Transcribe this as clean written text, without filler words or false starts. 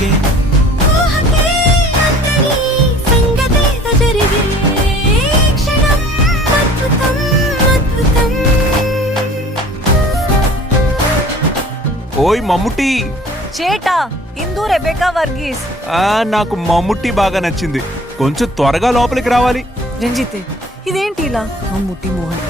జరిగే ఓయ్ మమ్ముట్టి చేటా ఇందు రెబెకా వర్గీస్. నాకు మమ్ముట్టి బాగా నచ్చింది. కొంచెం త్వరగా లోపలికి రావాలి. రంజిత్ ఇదేంటి ఇలా మమ్ముట్టి మోహన్